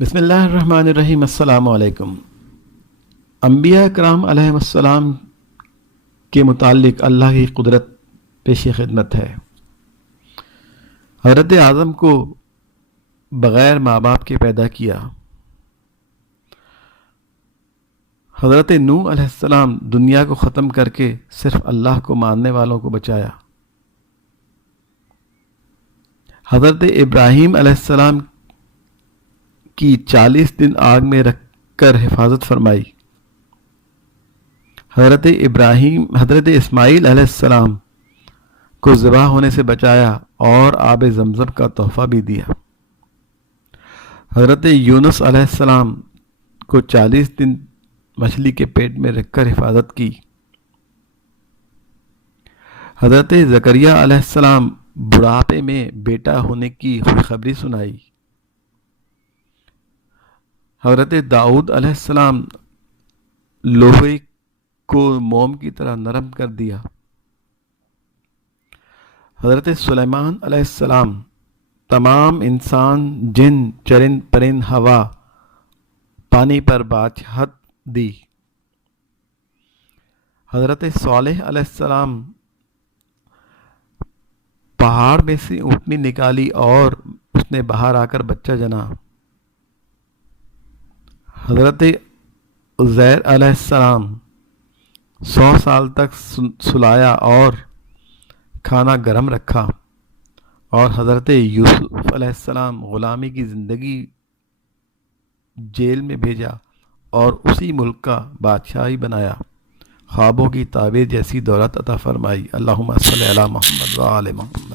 بسم اللہ الرحمن الرحیم۔ السلام علیکم۔ انبیاء کرام علیہ السلام کے متعلق اللہ کی قدرت پیش خدمت ہے۔ حضرت اعظم کو بغیر ماں باپ کے پیدا کیا۔ حضرت نوح علیہ السلام دنیا کو ختم کر کے صرف اللہ کو ماننے والوں کو بچایا۔ حضرت ابراہیم علیہ السلام کی 40 دن آگ میں رکھ کر حفاظت فرمائی۔ حضرت اسماعیل علیہ السلام کو ذبح ہونے سے بچایا اور آب زمزم کا تحفہ بھی دیا۔ حضرت یونس علیہ السلام کو 40 دن مچھلی کے پیٹ میں رکھ کر حفاظت کی۔ حضرت زکریا علیہ السلام بڑھاپے میں بیٹا ہونے کی خوشخبری سنائی۔ حضرت داؤد علیہ السلام لوہے کو موم کی طرح نرم کر دیا۔ حضرت سلیمان علیہ السلام تمام انسان، جن، چرند، پرند، ہوا، پانی پر بادشاہت دی۔ حضرت صالح علیہ السلام پہاڑ میں سے اونٹنی نکالی اور اس نے باہر آ کر بچہ جنا۔ حضرت عزیر علیہ السلام 100 سال تک سلایا اور کھانا گرم رکھا، اور حضرت یوسف علیہ السلام غلامی کی زندگی جیل میں بھیجا اور اسی ملک کا بادشاہی بنایا۔ خوابوں کی تعبیر جیسی دولت عطا فرمائی۔ اللہم صلی علی محمد و آل محمد۔